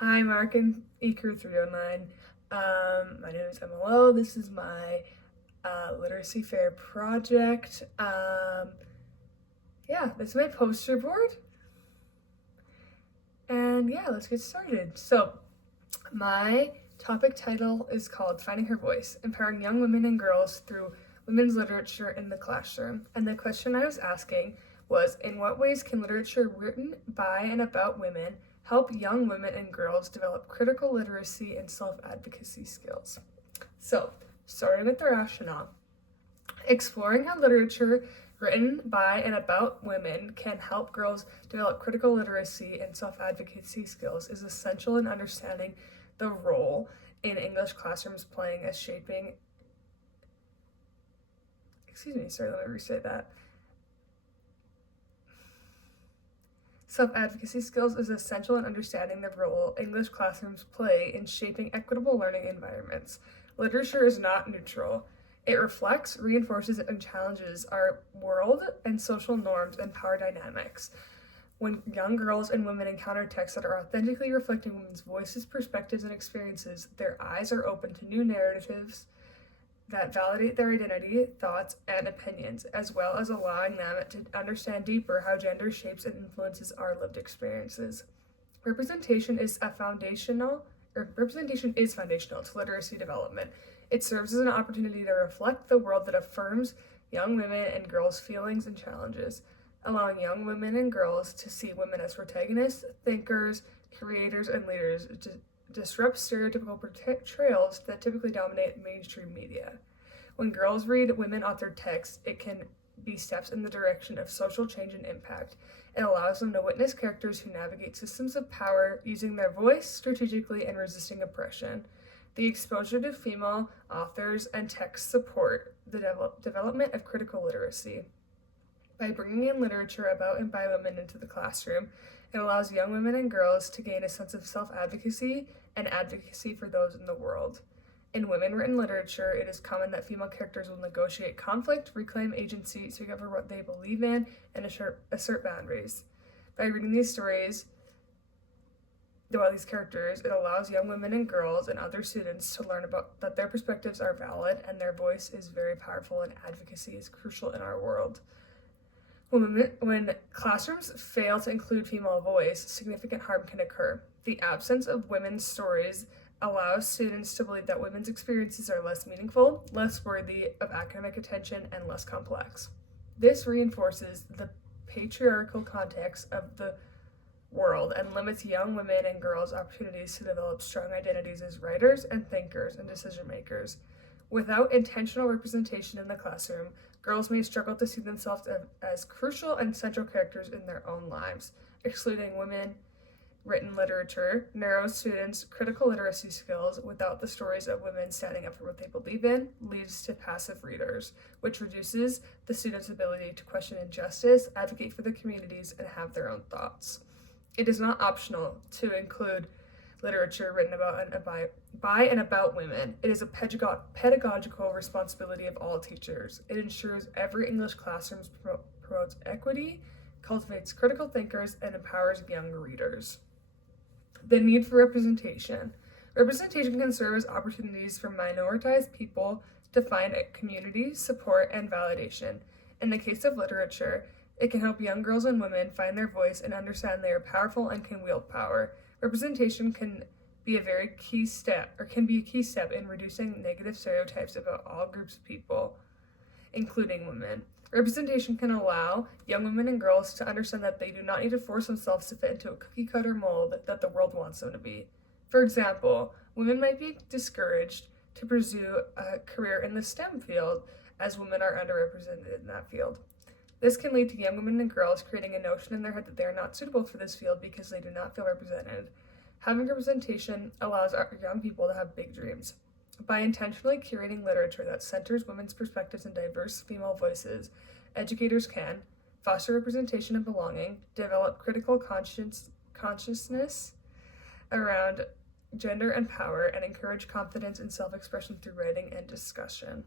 Hi, Mark and ECUR 309. My name is MLO. This is my literacy fair project. This is my poster board. And yeah, let's get started. So, my topic title is called Finding Her Voice, Empowering Young Women and Girls Through Women's Literature in the Classroom. And the question I was asking was, in what ways can literature written by and about women help young women and girls develop critical literacy and self-advocacy skills? So, starting with the rationale. Exploring how literature written by and about women can help girls develop critical literacy and self-advocacy skills is essential in understanding the role in English classrooms playing as shaping let me restate that. Self-advocacy skills is essential in understanding the role English classrooms play in shaping equitable learning environments. Literature is not neutral. It reflects, reinforces, and challenges our world and social norms and power dynamics. When young girls and women encounter texts that are authentically reflecting women's voices, perspectives, and experiences, their eyes are open to new narratives that validate their identity, thoughts, and opinions, as well as allowing them to understand deeper how gender shapes and influences our lived experiences. Representation is foundational to literacy development. It serves as an opportunity to reflect the world that affirms young women and girls' feelings and challenges, allowing young women and girls to see women as protagonists, thinkers, creators, and leaders to disrupt stereotypical portrayals that typically dominate mainstream media. When girls read women-authored texts, it can be steps in the direction of social change and impact. It allows them to witness characters who navigate systems of power, using their voice strategically and resisting oppression. The exposure to female authors and texts support the development of critical literacy. By bringing in literature about and by women into the classroom, it allows young women and girls to gain a sense of self-advocacy and advocacy for those in the world. In women-written literature, it is common that female characters will negotiate conflict, reclaim agency, speak up for what they believe in, and assert boundaries. By reading these stories about these characters, it allows young women and girls and other students to learn about that their perspectives are valid and their voice is very powerful, and advocacy is crucial in our world. When classrooms fail to include female voice, significant harm can occur. The absence of women's stories allows students to believe that women's experiences are less meaningful, less worthy of academic attention, and less complex. This reinforces the patriarchal context of the world and limits young women and girls' opportunities to develop strong identities as writers and thinkers and decision makers. Without intentional representation in the classroom, girls may struggle to see themselves as crucial and central characters in their own lives. Excluding women-written literature narrows students' critical literacy skills. Without the stories of women standing up for what they believe in, leads to passive readers, which reduces the students' ability to question injustice, advocate for their communities, and have their own thoughts. It is not optional to include literature written about and by and about women. It is a pedagogical responsibility of all teachers. It ensures every English classroom promotes equity, cultivates critical thinkers, and empowers young readers. The need for representation. Representation can serve as opportunities for minoritized people to find community, support, and validation. In the case of literature, it can help young girls and women find their voice and understand they are powerful and can wield power. Representation can be a key step in reducing negative stereotypes about all groups of people, including women. Representation can allow young women and girls to understand that they do not need to force themselves to fit into a cookie-cutter mold that the world wants them to be. For example, women might be discouraged to pursue a career in the STEM field as women are underrepresented in that field. This can lead to young women and girls creating a notion in their head that they are not suitable for this field because they do not feel represented. Having representation allows our young people to have big dreams. By intentionally curating literature that centers women's perspectives and diverse female voices, educators can foster representation and belonging, develop critical consciousness around gender and power, and encourage confidence and self-expression through writing and discussion.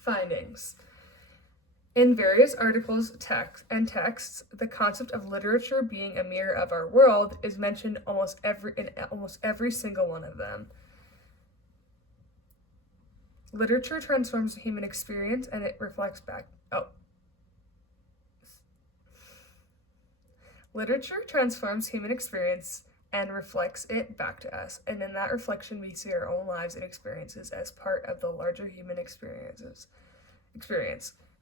Findings. In various articles, texts, the concept of literature being a mirror of our world is mentioned in almost every single one of them. Literature transforms human experience and it reflects back. Literature transforms human experience and reflects it back to us. And in that reflection, we see our own lives and experiences as part of the larger human experience.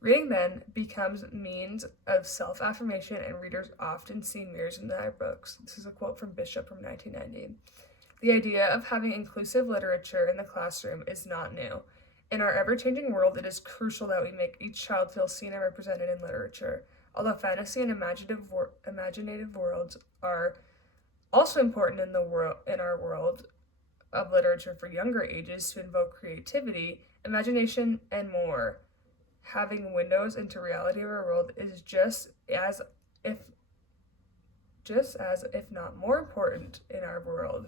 Reading then becomes means of self-affirmation, and readers often see mirrors in their books. This is a quote from Bishop from 1990. The idea of having inclusive literature in the classroom is not new. In our ever-changing world, it is crucial that we make each child feel seen and represented in literature. Although fantasy and imaginative worlds are also important in our world of literature for younger ages to invoke creativity, imagination, and more, having windows into reality of our world is just as if not more important in our world.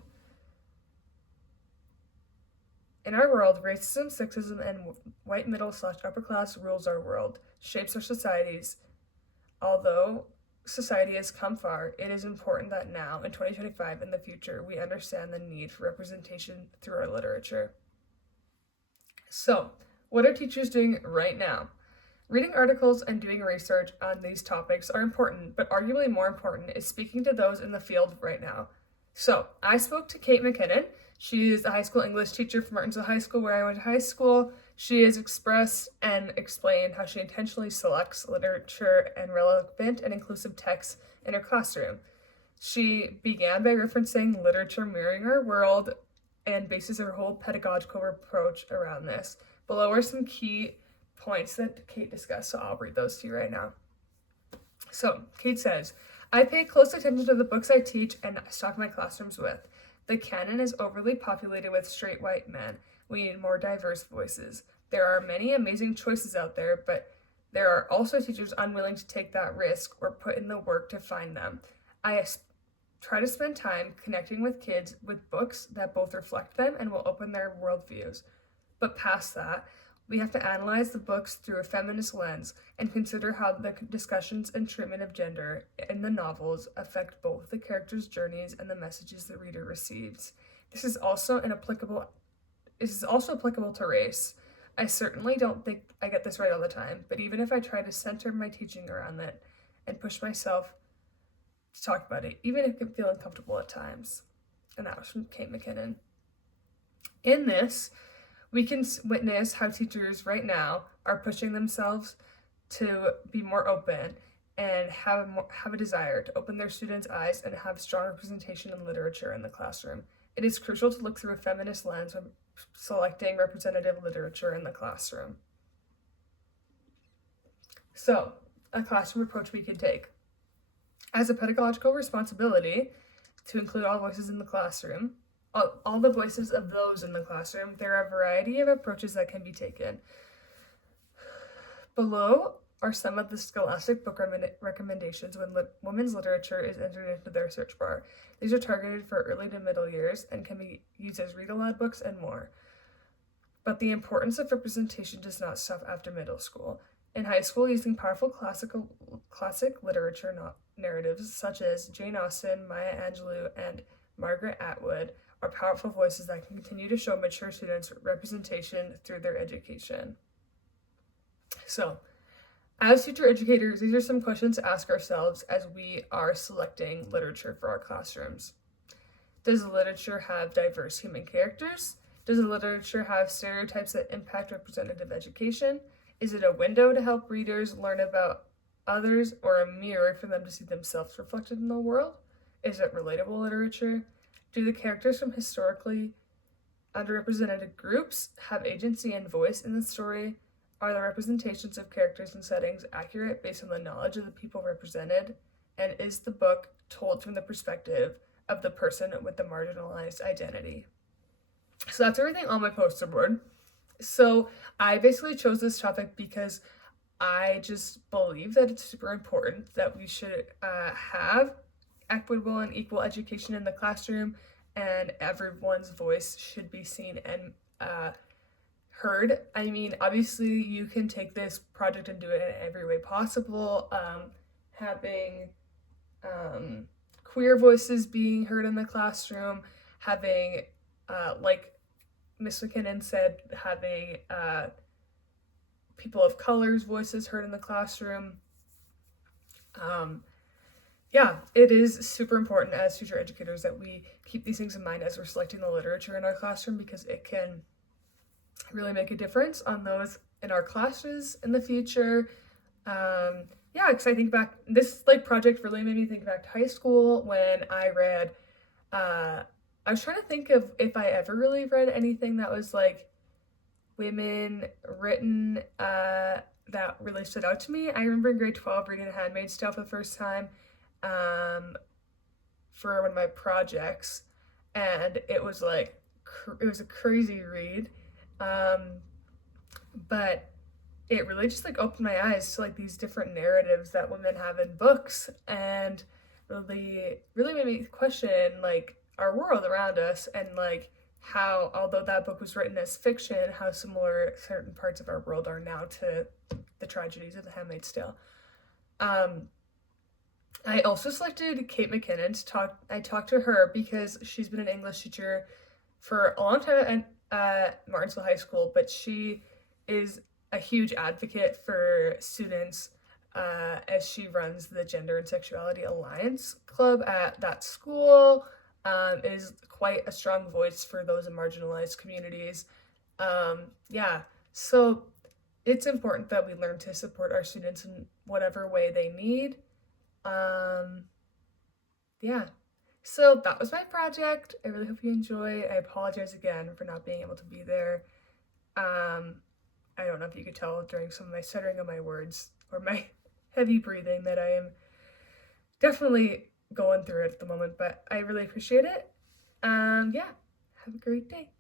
In our world, racism, sexism, and white middle/upper class rules our world, shapes our societies. Although society has come far, it is important that now, in 2025, in the future, we understand the need for representation through our literature. So, what are teachers doing right now? Reading articles and doing research on these topics are important, but arguably more important is speaking to those in the field right now. So, I spoke to Kate McKinnon. She is a high school English teacher from Martinsville High School, where I went to high school. She has expressed and explained how she intentionally selects literature and relevant and inclusive texts in her classroom. She began by referencing literature mirroring our world and bases her whole pedagogical approach around this. Below are some key points that Kate discussed, so I'll read those to you right now. So, Kate says, I pay close attention to the books I teach and stock my classrooms with. The canon is overly populated with straight white men. We need more diverse voices. There are many amazing choices out there, but there are also teachers unwilling to take that risk or put in the work to find them. I try to spend time connecting with kids with books that both reflect them and will open their worldviews. But past that, we have to analyze the books through a feminist lens and consider how the discussions and treatment of gender in the novels affect both the characters' journeys and the messages the reader receives. This is also applicable to race. I certainly don't think I get this right all the time, but even if I try to center my teaching around it and push myself to talk about it, even if it can feel uncomfortable at times. And that was from Kate McKinnon. In this, we can witness how teachers right now are pushing themselves to be more open and have a desire to open their students' eyes and have strong representation in literature in the classroom. It is crucial to look through a feminist lens when selecting representative literature in the classroom. So, a classroom approach we can take. As a pedagogical responsibility to include all voices in the classroom, all the voices of those in the classroom, there are a variety of approaches that can be taken. Below are some of the scholastic book recommendations when women's literature is entered into their search bar. These are targeted for early to middle years and can be used as read-aloud books and more. But the importance of representation does not stop after middle school. In high school, using powerful classic literature narratives such as Jane Austen, Maya Angelou, and Margaret Atwood are powerful voices that can continue to show mature students representation through their education. So, as future educators, these are some questions to ask ourselves as we are selecting literature for our classrooms. Does the literature have diverse human characters? Does the literature have stereotypes that impact representative education? Is it a window to help readers learn about others or a mirror for them to see themselves reflected in the world? Is it relatable literature? Do the characters from historically underrepresented groups have agency and voice in the story? Are the representations of characters and settings accurate based on the knowledge of the people represented? And is the book told from the perspective of the person with the marginalized identity? So that's everything on my poster board. So I basically chose this topic because I just believe that it's super important that we should have equitable and equal education in the classroom, and everyone's voice should be seen and heard. I mean, obviously, you can take this project and do it in every way possible. Having queer voices being heard in the classroom, having, like Miss McKinnon said, having people of color's voices heard in the classroom. Yeah, it is super important as future educators that we keep these things in mind as we're selecting the literature in our classroom, because it can really make a difference on those in our classes in the future. Yeah, because I think back, this like project really made me think back to high school when I read, I was trying to think of if I ever really read anything that was like women written, that really stood out to me. I remember in grade 12 reading The Handmaid's Tale for the first time, for one of my projects, and it was like, it was a crazy read, but it really just like opened my eyes to like these different narratives that women have in books, and really made me question like our world around us, and like how, although that book was written as fiction, how similar certain parts of our world are now to the tragedies of The Handmaid's Tale. I also selected Kate McKinnon to talk. I talked to her because she's been an English teacher for a long time at Martinsville High School, but she is a huge advocate for students, as she runs the Gender and Sexuality Alliance Club at that school, is quite a strong voice for those in marginalized communities. Yeah, so it's important that we learn to support our students in whatever way they need. Yeah, so that was my project. I really hope you enjoy. I apologize again for not being able to be there. I don't know if you could tell during some of my stuttering of my words or my heavy breathing that I am definitely going through it at the moment, but I really appreciate it. Yeah, have a great day.